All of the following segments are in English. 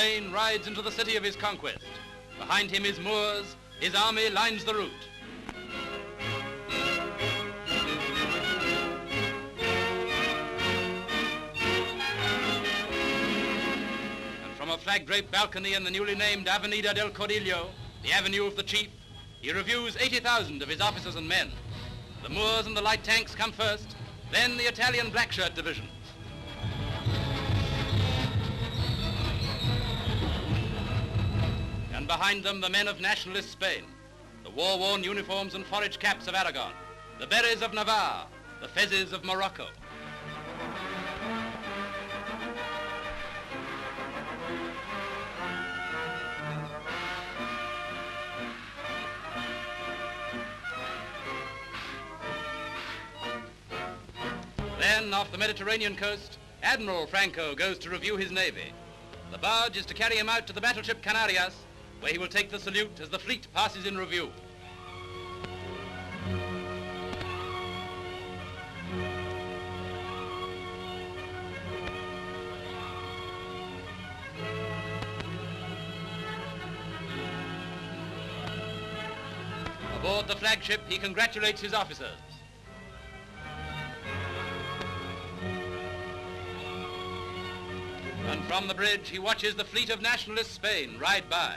Spain rides into the city of his conquest. Behind him is Moors, his army lines the route. And from a flag-draped balcony in the newly named Avenida del Cordillo, the Avenue of the Chief, he reviews 80,000 of his officers and men. The Moors and the light tanks come first, then the Italian black-shirt division. And behind them, the men of nationalist Spain, the war-worn uniforms and forage caps of Aragon, the berets of Navarre, the fezzes of Morocco. Then, off the Mediterranean coast, Admiral Franco goes to review his navy. The barge is to carry him out to the battleship Canarias, where he will take the salute as the fleet passes in review. Aboard the flagship, he congratulates his officers. And from the bridge, he watches the fleet of nationalist Spain ride by.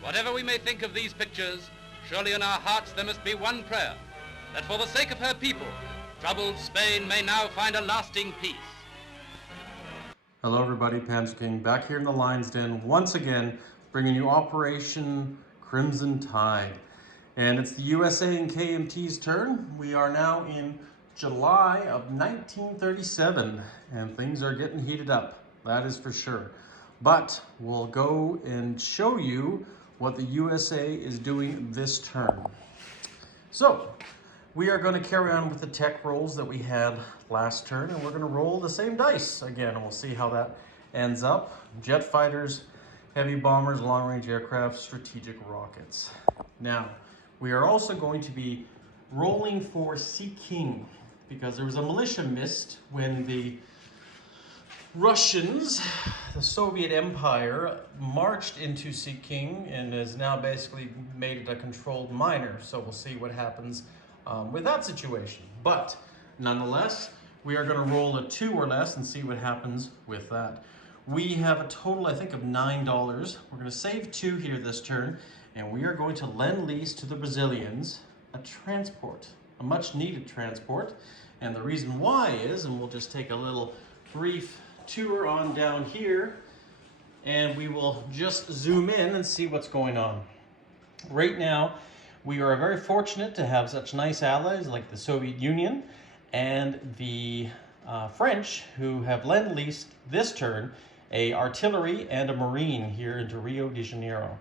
Whatever we may think of these pictures, surely in our hearts there must be one prayer, that for the sake of her people, troubled Spain may now find a lasting peace. Hello everybody, Panzer King back here in the Lion's Den once again, bringing you Operation Crimson Tide. And it's the USA and KMT's turn. We are now in July of 1937, and things are getting heated up, that is for sure. But we'll go and show you what the USA is doing this turn. So, we are going to carry on with the tech rolls that we had last turn, and we're going to roll the same dice again, and we'll see how that ends up. Jet fighters, heavy bombers, long-range aircraft, strategic rockets. Now, we are also going to be rolling for Sikkim, because there was a militia missed when the Russians, the Soviet Empire, marched into Sikkim and has now basically made it a controlled minor. So we'll see what happens with that situation. But nonetheless, we are going to roll a 2 or less and see what happens with that. We have a total, I think, of $9. We're going to save 2 here this turn, and we are going to lend lease to the Brazilians a transport, a much needed transport. And the reason why is, and we'll just take a little brief tour on down here, and we will just zoom in and see what's going on. Right now, we are very fortunate to have such nice allies like the Soviet Union and the French, who have lend leased this turn a artillery and a marine here into Rio de Janeiro.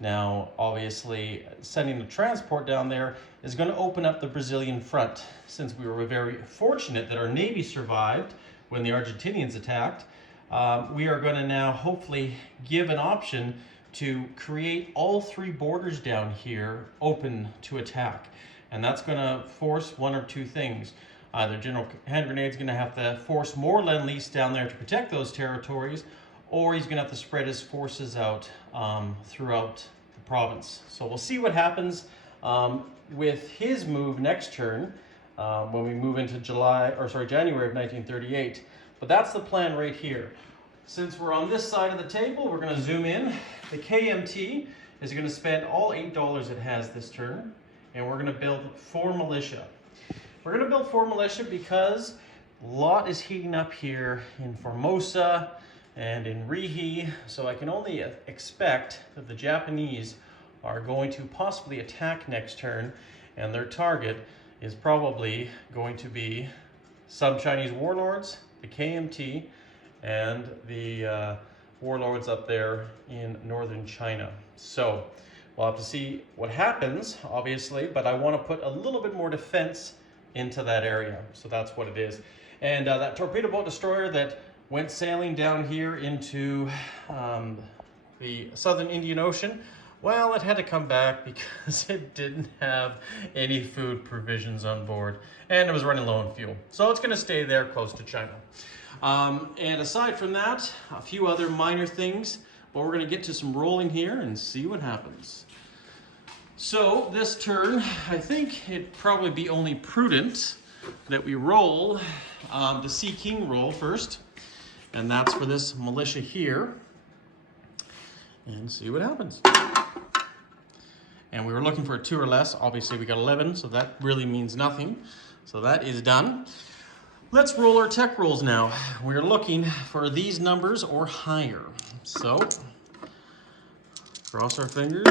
Now, obviously, sending the transport down there is going to open up the Brazilian front. Since we were very fortunate that our Navy survived when the Argentinians attacked, we are going to now hopefully give an option to create all 3 borders down here open to attack. And that's going to force one or 2 things. Either General Hand Grenade's going to have to force more lend-lease down there to protect those territories, or he's going to have to spread his forces out throughout the province. So we'll see what happens with his move next turn when we move into January of 1938. But that's the plan right here. Since we're on this side of the table, we're going to zoom in. The KMT is going to spend all $8 it has this turn, and we're going to build 4 militia. We're going to build 4 militia because a lot is heating up here in Formosa and in Rihi, so I can only expect that the Japanese are going to possibly attack next turn, and their target is probably going to be some Chinese warlords, the KMT, and the warlords up there in northern China. So we'll have to see what happens, obviously, but I want to put a little bit more defense into that area. So that's what it is. And that torpedo boat destroyer that went sailing down here into the southern Indian Ocean, Well, it had to come back because it didn't have any food provisions on board and it was running low on fuel. So it's going to stay there close to China. And aside from that, a few other minor things, but we're going to get to some rolling here and see what happens. So this turn, I think it'd probably be only prudent that we roll the Sea King roll first, and that's for this militia here, and see what happens. And we were looking for a 2 or less. Obviously we got 11, so that really means nothing. So that is done. Let's roll our tech rolls now. We're looking for these numbers or higher. So cross our fingers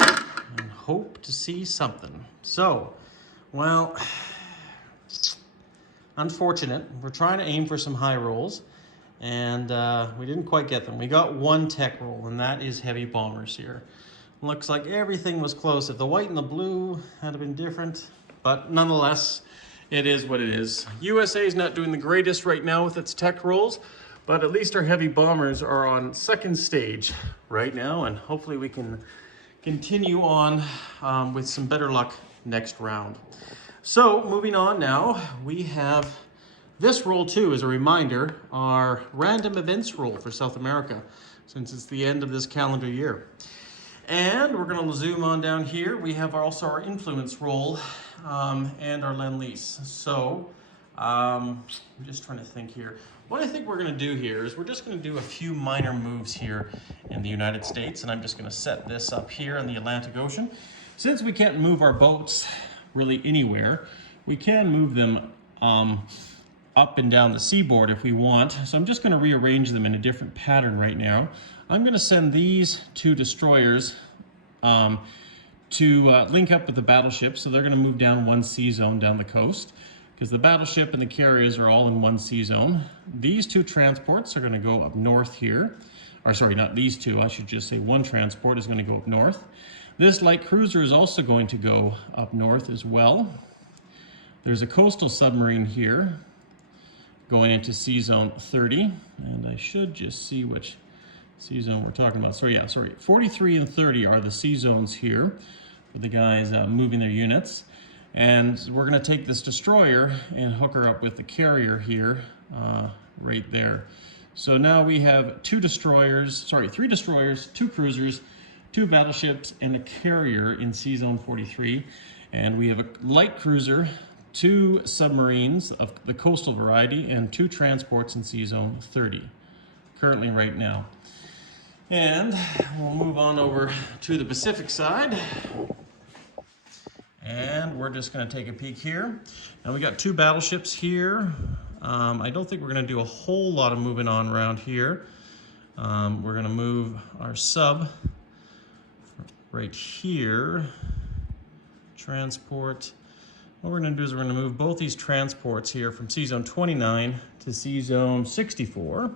and hope to see something. So, well, unfortunate. We're trying to aim for some high rolls, and we didn't quite get them. We got one tech roll, and that is heavy bombers here. Looks like everything was close. If the white and the blue had been different, but nonetheless, it is what it is. USA is not doing the greatest right now with its tech rolls, but at least our heavy bombers are on second stage right now, and hopefully we can continue on with some better luck next round. So moving on now, we have this roll too, as a reminder, our random events roll for South America, since it's the end of this calendar year. And we're going to zoom on down here. We have also our influence roll and our Lend-Lease. So I'm just trying to think here. What I think we're going to do here is we're just going to do a few minor moves here in the United States. And I'm just going to set this up here in the Atlantic Ocean. Since we can't move our boats really anywhere, we can move them up and down the seaboard if we want. So I'm just going to rearrange them in a different pattern right now. I'm going to send these two destroyers to link up with the battleship. So they're going to move down one sea zone down the coast, because the battleship and the carriers are all in one sea zone. These two transports are going to go up north here. Or sorry, not these two. I should just say one transport is going to go up north. This light cruiser is also going to go up north as well. There's a coastal submarine here going into sea zone 30. And I should just see which sea zone we're talking about. So yeah, sorry, 43 and 30 are the sea zones here for the guys moving their units. And we're going to take this destroyer and hook her up with the carrier here, right there. So now we have three destroyers, 2 cruisers, 2 battleships, and a carrier in sea zone 43. And we have a light cruiser, 2 submarines of the coastal variety, and 2 transports in sea zone 30, currently right now. And we'll move on over to the Pacific side. And we're just going to take a peek here. Now we got 2 battleships here. I don't think we're going to do a whole lot of moving on around here. We're going to move our sub right here. Transport. What we're going to do is we're going to move both these transports here from sea zone 29 to sea zone 64.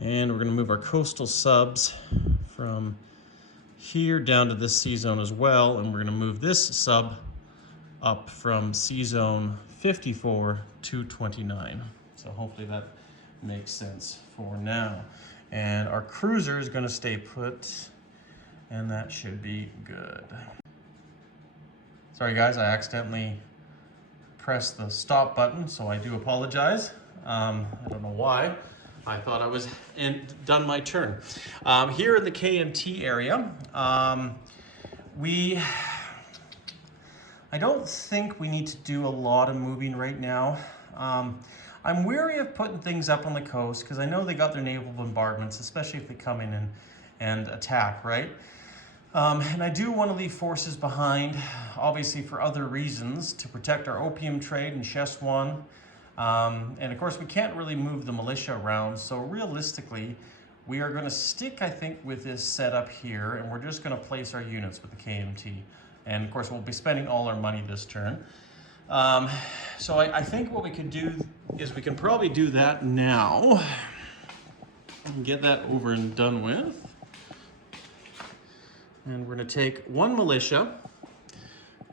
And we're going to move our coastal subs from here down to this sea zone as well. And we're going to move this sub up from sea zone 54 to 29. So hopefully that makes sense for now. And our cruiser is going to stay put, and that should be good. Sorry guys, I accidentally pressed the stop button, so I do apologize. I don't know why. I thought I was done my turn. Here in the KMT area, I don't think we need to do a lot of moving right now. I'm weary of putting things up on the coast because I know they got their naval bombardments, especially if they come in and attack, right? And I do want to leave forces behind, obviously for other reasons, to protect our opium trade in Szechuan. And of course, we can't really move the militia around. So realistically, we are going to stick, I think, with this setup here, and we're just going to place our units with the KMT. And of course, we'll be spending all our money this turn. So I think what we could do is we can probably do that now and get that over and done with. And we're going to take one militia,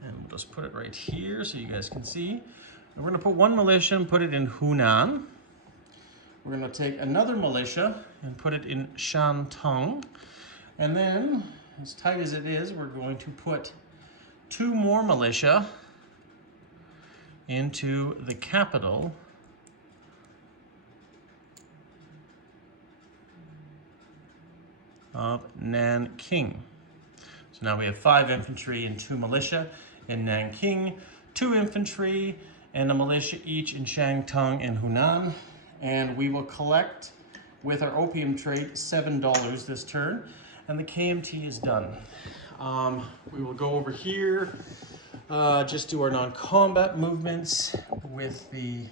and we'll just put it right here so you guys can see. And we're going to put one militia and put it in Hunan. We're going to take another militia and put it in Shantung. And then as tight as it is, we're going to put 2 more militia into the capital of Nanking. So now we have 5 infantry and 2 militia in Nanking, 2 infantry and a militia each in Shantung and Hunan. And we will collect, with our opium trade, $7 this turn. And the KMT is done. We will go over here, just do our non-combat movements with the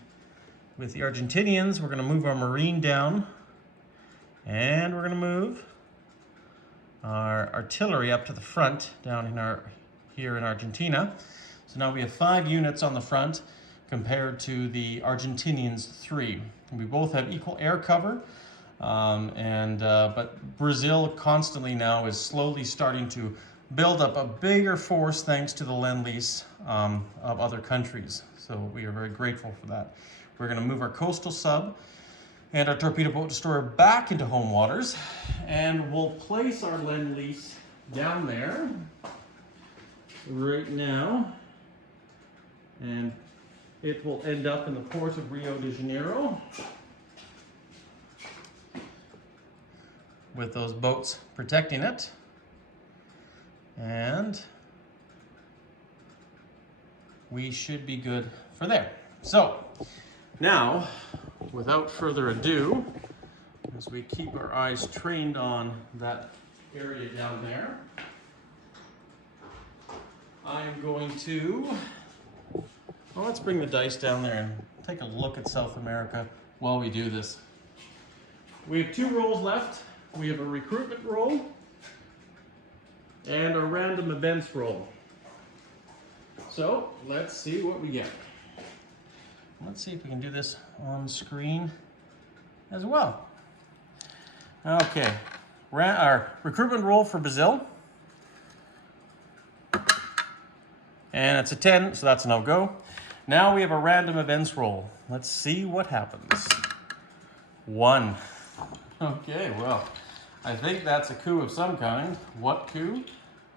Argentinians. We're going to move our Marine down, and we're going to move our artillery up to the front down in here in Argentina. So now we have 5 units on the front compared to the Argentinians 3. And we both have equal air cover, but Brazil constantly now is slowly starting to build up a bigger force thanks to the lend-lease of other countries. So we are very grateful for that. We're going to move our coastal sub and our torpedo boat destroyer back into home waters, and we'll place our lend-lease down there right now, and it will end up in the port of Rio de Janeiro with those boats protecting it. And we should be good for there. So now, without further ado, as we keep our eyes trained on that area down there, I'm going to, well, let's bring the dice down there and take a look at South America while we do this. We have 2 rolls left. We have a recruitment roll and a random events roll. So let's see what we get. Let's see if we can do this on screen as well. Okay, our recruitment roll for Brazil. And it's a 10, so that's a no-go. Now we have a random events roll. Let's see what happens. 1. Okay, well, I think that's a coup of some kind. What coup?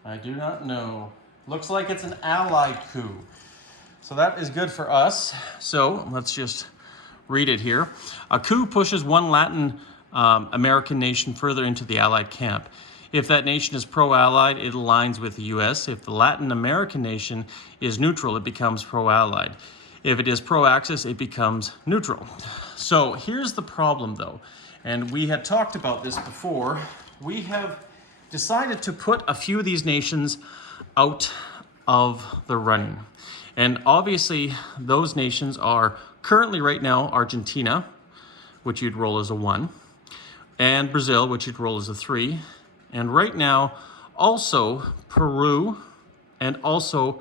I do not know. Looks like it's an allied coup. So that is good for us. So let's just read it here. A coup pushes one Latin American nation further into the allied camp. If that nation is pro-allied, it aligns with the US. If the Latin American nation is neutral, it becomes pro-allied. If it is pro-Axis, it becomes neutral. So here's the problem though, and we had talked about this before. We have decided to put a few of these nations out of the running. And obviously those nations are currently right now Argentina, which you'd roll as a 1, and Brazil, which you'd roll as a 3, and right now also Peru and also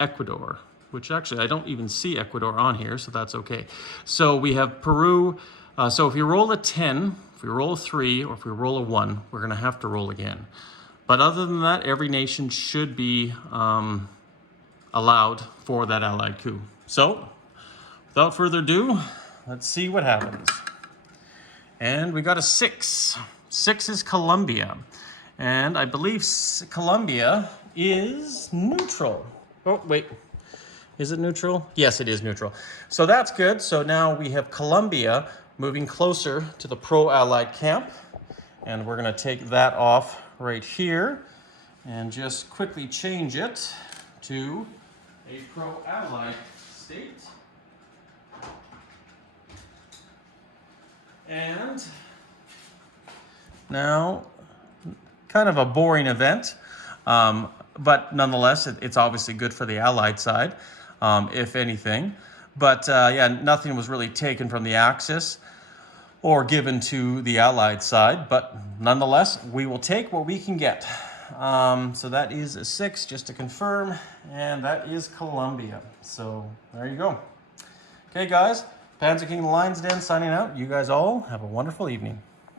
Ecuador, which actually I don't even see Ecuador on here, so that's okay. So we have Peru. So if you roll a 10, if we roll a 3, or if we roll a 1, we're going to have to roll again. But other than that, every nation should be allowed for that allied coup. So without further ado, let's see what happens. And we got a 6. 6 is Colombia. And I believe Colombia is neutral. Oh, wait. Is it neutral? Yes, it is neutral. So that's good. So now we have Colombia moving closer to the pro-allied camp. And we're going to take that off right here and just quickly change it to a pro-allied state. And now, kind of a boring event, but nonetheless, it's obviously good for the allied side, if anything. But yeah, nothing was really taken from the Axis or given to the allied side, but nonetheless, we will take what we can get. So that is a 6, just to confirm, and that is Colombia. So there you go. Okay, guys, Panzer King of the Lion's Den signing out. You guys all have a wonderful evening.